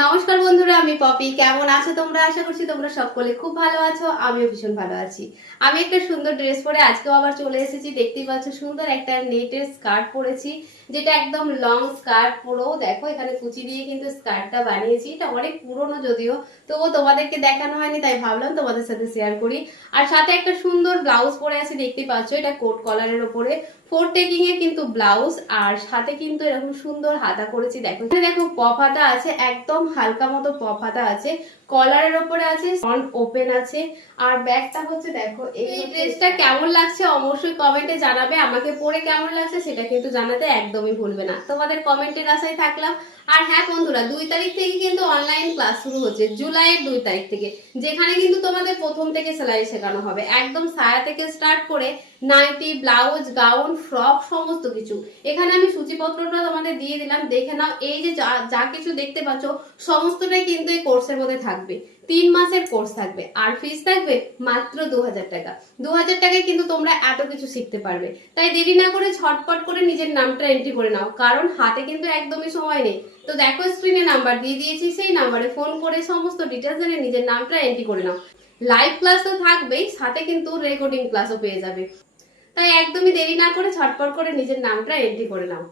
নমস্কার বন্ধুরা, আমি পপি। কেমন আছো তোমরা? আশা করছি তোমরা সকলে খুব ভালো আছো, আমিও ভীষণ ভালো আছি। আমি একটা সুন্দর ড্রেস পরে আজকেও আবার চলে এসেছি। দেখতেই পাচ্ছ সুন্দর একটা নেটের স্কার্ট পরেছি, যেটা একদম লং স্কার্ট পুরো। দেখো, এখানে কুচি দিয়ে কিন্তু স্কার্টটা বানিয়েছি। এটা অনেক পুরনো যদিও, তবুও তোমাদেরকে দেখানো হয়নি, তাই ভাবলাম তোমাদের সাথে শেয়ার করি। আর সাথে একটা সুন্দর ব্লাউজ পরে আছে, দেখতেই পাচ্ছ এটা কোট কলারের ওপরে। ফোর টেকিং এ কিন্তু ব্লাউজ আর সাথে কিন্তু এরকম সুন্দর হাতা করেছি। দেখো দেখো, পপ হাতা আছে, একদম হালকা মতো পপ হাতা আছে কলারের ওপরে আছে ফ্রন্ট ওপেন আছে আর ব্যাগটা হচ্ছে দেখো এই ড্রেসটা কেমন লাগছে অবশ্যই কমেন্টে জানাবে আমাকে পরে কেমন লাগছে সেটা কিন্তু জানাতে একদমই ভুলবে না। তোমাদের কমেন্টের আশায় থাকলাম। আর হ্যাঁ বন্ধুরা দুই তারিখ থেকে কিন্তু অনলাইন ক্লাস শুরু হচ্ছে জুলাইয়ের দুই তারিখ থেকে যেখানে কিন্তু তোমাদের প্রথম থেকে সেলাই শেখানো হবে। একদম সায়া থেকে স্টার্ট করে নাইটি ব্লাউজ গাউন ফ্রক সমস্ত কিছু। এখানে আমি সূচিপত্রটা তোমাদের দিয়ে দিলাম, দেখে নাও, এই যে যা কিছু দেখতে পাচ্ছ, সমস্তটাই কিন্তু এই কোর্সের মধ্যে থাকবে। তিন মাসের কোর্স থাকবে, আর ফিস থাকবে মাত্র দু হাজার টাকা। দু হাজার টাকায় কিন্তু তোমরা এত কিছু শিখতে পারবে। তাই দেরি না করে ছটপট করে নিজের নামটা এন্ট্রি করে নাও, কারণ হাতে কিন্তু একদমই সময় নেই। তো দেখো স্ক্রিনে নাম্বার দিয়ে দিয়েছি, সেই নাম্বারে ফোন করে সমস্ত ডিটেলস জেনে নিজের নামটা এন্ট্রি করে নাও। লাইভ ক্লাস তো থাকবেই, সাথে কিন্তু রেকর্ডিং ক্লাসও পেয়ে যাবে। তাই একদমই দেরি না করে ছটপট করে নিজের নামটা এন্ট্রি করে নাও।